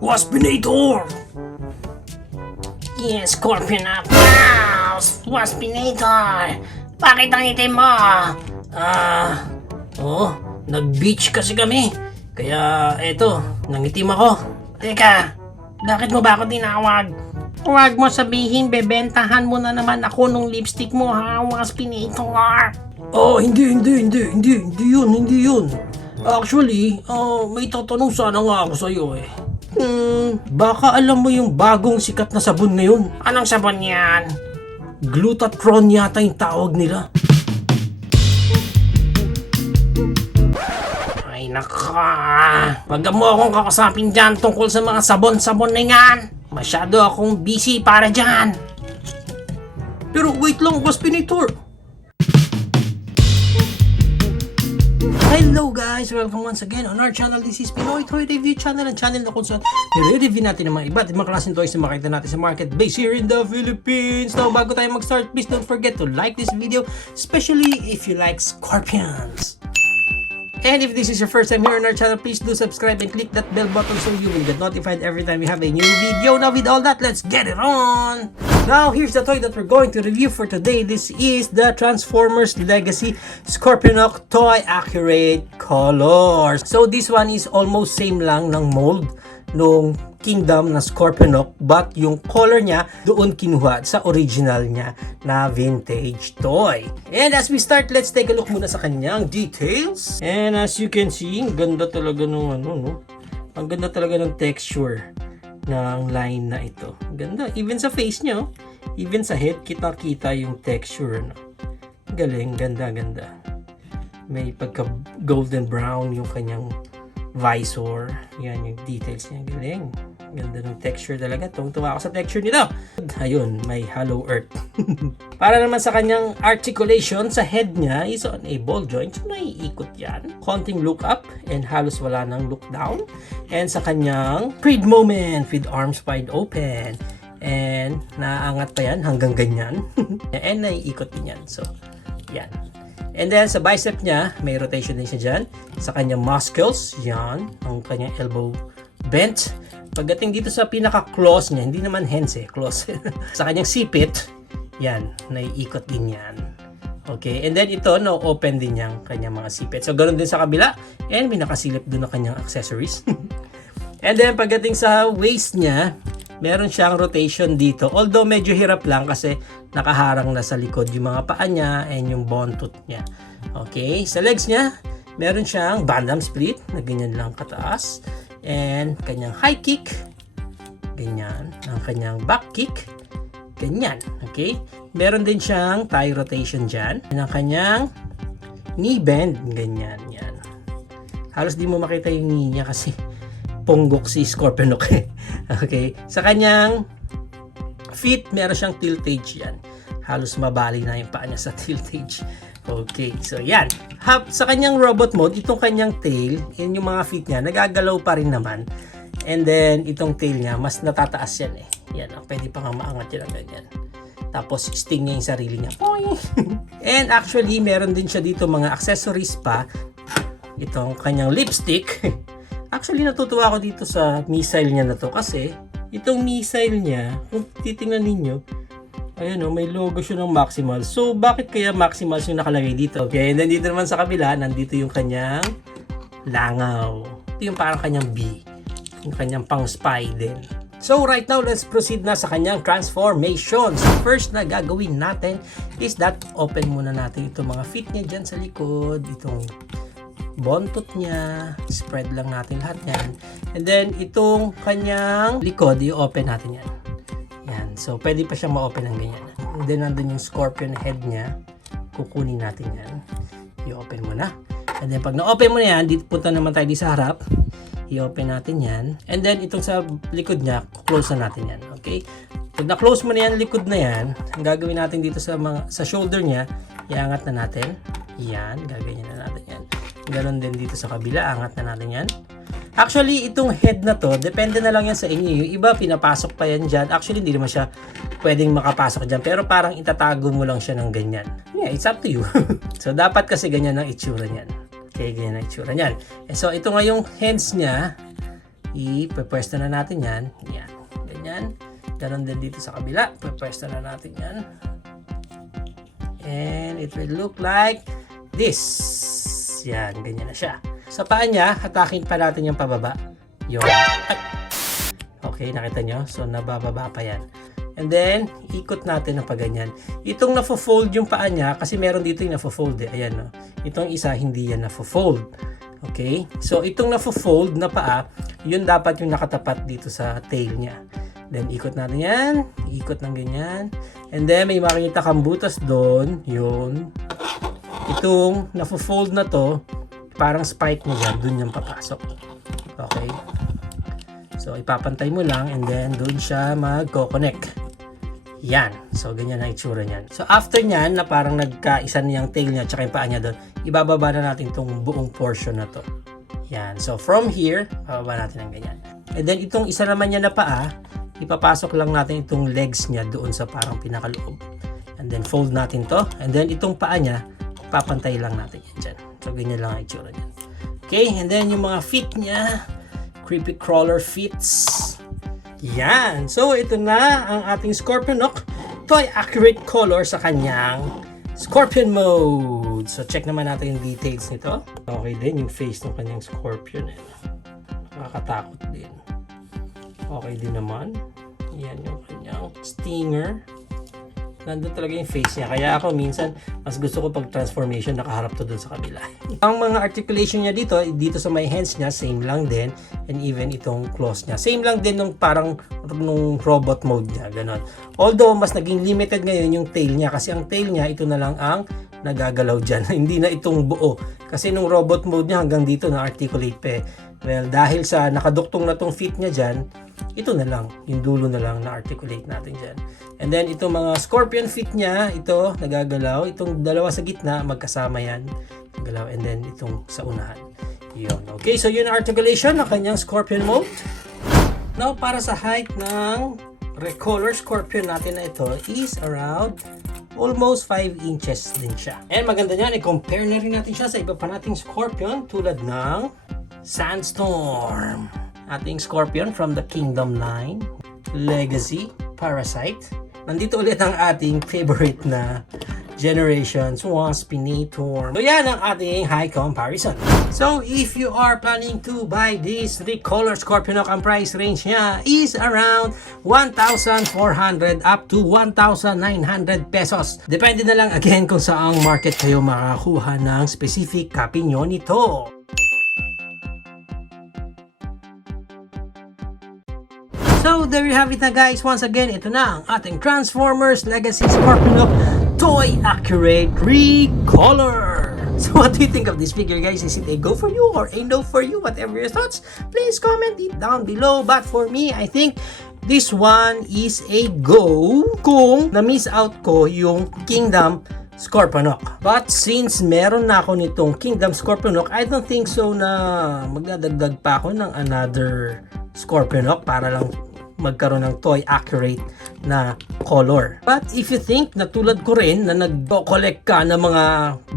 Waspinator! Yes, Scorpion up now! Waspinator! Bakit ang itim mo? Nag-beach kasi kami. Kaya eto, nangitim ako. Teka, bakit mo ba ako tinawag? Huwag mo sabihin, bebentahan mo na naman ako nung lipstick mo, ha? Waspinator! Hindi yun. Actually, may tatanong sana nga ako sa'yo eh. Baka alam mo yung bagong sikat na sabon ngayon? Anong sabon yan? Glutatron yata yung tawag nila. Ay naka, wag mo akong kakasapin dyan tungkol sa mga sabon-sabon na yan. Masyado akong busy para dyan. Pero wait lang, Waspinator. Hello guys! Welcome once again on our channel. This is Pinoy Toy Review Channel, ang channel na kung saan nire-review natin ang mga iba't ibang klaseng toys na makita natin sa market based here in the Philippines. Now, bago tayo mag-start, please don't forget to like this video, especially if you like scorpions. And if this is your first time here on our channel, please do subscribe and click that bell button so you will get notified every time we have a new video. Now with all that, let's get it on! Now here's the toy that we're going to review for today. This is the Transformers Legacy Scorponok Toy Accurate Colors. So this one is almost same lang ng mold nung Kingdom na Scorponok, but yung color niya doon kinuha sa original niya na vintage toy. And as we start, let's take a look muna sa kanyang details. And as you can see, ang ganda talaga ng ang ganda talaga ng texture ng line na ito. Ang ganda, even sa face niya, even sa head, kita-kita yung texture, no? Galing, ganda. May pagka golden brown yung kanyang visor. Yan yung details niya. Galing. Ganda ng texture talaga. Tuwang-tuwa ako sa texture nito. Ayun, may hollow earth. Para naman sa kanyang articulation, sa head niya is on a ball joint. So, naiikot yan. Konting look up and halos wala nang look down. And sa kanyang Pride moment with arms wide open. And naaangat pa yan hanggang ganyan. And naiikot din yan. So, yan. And then sa bicep niya, may rotation din siya dyan. Sa kanyang muscles, yan, ang kanyang elbow bent. Pagdating dito sa pinaka-claws niya, hindi naman hands claws. Sa kanyang sipit, yan, naiikot din yan. Okay, and then ito, no-open din yung kanyang mga sipit. So, ganoon din sa kabila. And may nakasilip doon na kanyang accessories. And then, pagdating sa waist niya, meron siyang rotation dito. Although medyo hirap lang kasi nakaharang na sa likod yung mga paa niya and yung bone tooth niya. Okay, sa legs niya, meron siyang Bantam split na ganyan lang kataas. And kanyang high kick, ganyan. Ang kanyang back kick, ganyan. Okay, meron din siyang thigh rotation dyan. And ang kanyang knee bend, ganyan. Yan. Halos di mo makita yung knee niya kasi ponggok si Scorponok. Okay. Sa kanyang feet, meron siyang tiltage yan. Halos mabali na yung paa niya sa tiltage. Okay. So, yan. Sa kanyang robot mode, itong kanyang tail, yan yung mga feet niya, nagagalaw pa rin naman. And then, itong tail niya, mas natataas yan eh. Yan. Pwede pa nga maangat yan ang ganyan. Tapos, sting niya yung sarili niya. And actually, meron din siya dito mga accessories pa. Itong kanyang lipstick. Actually, natutuwa ako dito sa missile niya na to kasi itong missile niya, kung titingnan ninyo, ayan may logo siya ng Maximal. So, bakit kaya Maximal yung nakalagay dito? Okay, and then dito naman sa kabila, nandito yung kanyang langaw. Ito yung parang kanyang B. Yung kanyang pang spy din. So, right now, let's proceed na sa kanyang transformation. So, first na gagawin natin is that open muna natin itong mga feet niya dyan sa likod. Itong bontot niya, spread lang natin lahat yan. And then, itong kanyang likod, i-open natin yan. Yan. So, pwede pa siyang ma-open ng ganyan. And then, nandun yung scorpion head niya. Kukunin natin yan. I-open mo na. And then, pag na-open mo na yan, dito punta naman tayo sa harap. I-open natin yan. And then, itong sa likod niya, close na natin yan. Okay? Pag na-close mo na yan, likod na yan, ang gagawin natin dito sa shoulder niya, iangat na natin. Yan. Gaganyan na natin yan. Ganon din dito sa kabila, angat na natin yan. Actually, itong head na to, depende na lang yan sa inyo. Yung iba, pinapasok pa yan dyan. Actually, hindi naman siya pwedeng makapasok dyan. Pero parang itatago mo lang siya ng ganyan. Yeah, it's up to you. So, dapat kasi ganyan ang itsura niyan. Okay, ganyan ang itsura niyan. So, ito nga yung hands niya. Ipepwesto na natin yan. Yan. Ganyan. Ganon din dito sa kabila. Ipepwesto na natin yan. And it will look like this. Yan. Ganyan na siya. Sa paa niya, hatakin pa natin yung pababa. Yun. Okay, nakita nyo? So, nabababa pa yan. And then, ikot natin ng paganyan. Itong nafo-fold yung paa niya, kasi meron dito yung nafo-fold eh. Ayan, no? Itong isa, hindi yan nafo-fold. Okay? So, itong nafo-fold na paa, yun dapat yung nakatapat dito sa tail niya. Then, ikot natin yan. Ikot ng ganyan. And then, may makikita kang butas doon. Yun. Itong nafo-fold na to, parang spike niya dyan. Doon yung papasok. Okay? So, ipapantay mo lang and then doon siya magko-connect. Yan. So, ganyan ang itsura niyan. So, after nyan, na parang nagkaisa niyang tail niya tsaka yung paa niya doon, ibababa na natin itong buong portion na to. Yan. So, from here, bababa natin ang ganyan. And then, itong isa naman niya na paa, ipapasok lang natin itong legs niya doon sa parang pinakaloob. And then, fold natin to. And then, itong paa niya, papantay lang natin yan dyan. So, ganyan lang ang itsura niyan. Okay. And then, yung mga feet niya, creepy crawler fits. Yan. So, ito na ang ating Scorpionok Toy Accurate Color sa kanyang Scorpion Mode. So, check naman natin yung details nito. Okay din yung face ng kanyang Scorpion. Nakakatakot din. Okay din naman. Yan yung kanyang stinger. Nandun talaga yung face niya. Kaya ako minsan, mas gusto ko pag transformation, nakaharap to dun sa kabila. Ang mga articulation niya dito sa may hands niya, same lang din. And even itong claws niya. Same lang din nung parang nung robot mode niya. Ganon. Although, mas naging limited ngayon yung tail niya. Kasi ang tail niya, ito na lang ang nagagalaw dyan. Hindi na itong buo. Kasi nung robot mode niya, hanggang dito na-articulate pa eh. Well, dahil sa nakaduktong na tong feet niya dyan, ito na lang, yung dulo na lang na-articulate natin dyan. And then, itong mga scorpion feet niya, ito, nagagalaw. Itong dalawa sa gitna, magkasama yan. Galaw. And then, itong sa unahan. Yun. Okay, so yun ang articulation ng kanyang scorpion mode. Now, para sa height ng recolor scorpion natin na ito is around almost 5 inches din siya. And maganda niyan, i-compare na rin natin siya sa iba pa nating scorpion tulad ng Sandstorm. Ating Scorpion from the Kingdom line, Legacy, Parasite. Nandito ulit ang ating favorite na generation, Waspinator. So yan ang ating high comparison. So if you are planning to buy this recolor Scorpionok, ang price range niya is around 1,400 up to 1,900 pesos. Depende na lang again kung saang market kayo makakuha ng specific copy nyo nito. So, there you have it na guys. Once again, ito na ang ating Transformers Legacy Scorpionok Toy Accurate Recolor. So, what do you think of this figure guys? Is it a go for you or a no for you? Whatever your thoughts, please comment it down below. But for me, I think this one is a go kung na-miss out ko yung Kingdom Scorpionok. But since meron na ako nitong Kingdom Scorpionok, I don't think so na magdadagdag pa ako ng another Scorpionok para lang magkaroon ng toy accurate na color. But if you think na tulad ko rin na nag-collect ka ng mga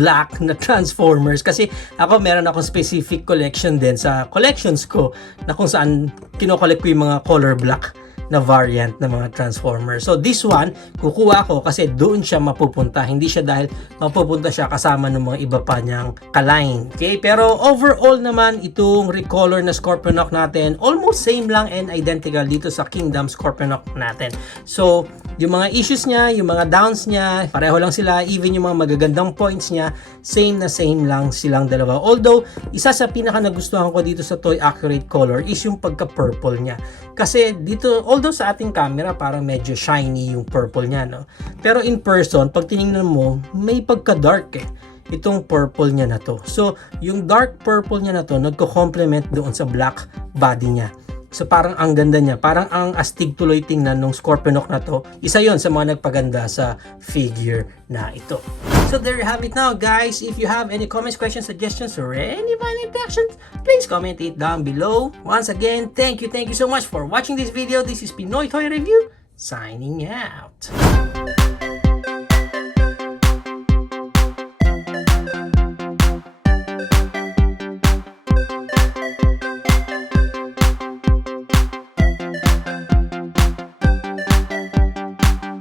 black na Transformers, kasi ako meron akong specific collection din sa collections ko na kung saan kinokollect ko yung mga color black na variant ng mga Transformers. So this one, kukuha ko kasi doon siya mapupunta. Hindi siya dahil mapupunta siya kasama ng mga iba pa niyang kaline. Okay? Pero overall naman, itong recolor na Scorpionok natin, almost same lang and identical dito sa Kingdom Scorpionok natin. So, yung mga issues niya, yung mga downs niya, pareho lang sila. Even yung mga magagandang points niya, same na same lang silang dalawa. Although, isa sa pinaka nagustuhan ko dito sa Toy Accurate Color is yung pagka-purple niya. Kasi dito, although sa ating camera parang medyo shiny yung purple niya, no? Pero in person, pag tinignan mo, may pagka-dark eh. Itong purple niya na to. So, yung dark purple niya na to, nagko-complement doon sa black body niya. So, parang ang ganda niya. Parang ang astig tuloy tingnan nung Scorpionok na to. Isa yon sa mga nagpaganda sa figure na ito. So, there you have it now, guys. If you have any comments, questions, suggestions, or any fun interactions, please comment it down below. Once again, thank you so much for watching this video. This is Pinoy Toy Review, signing out.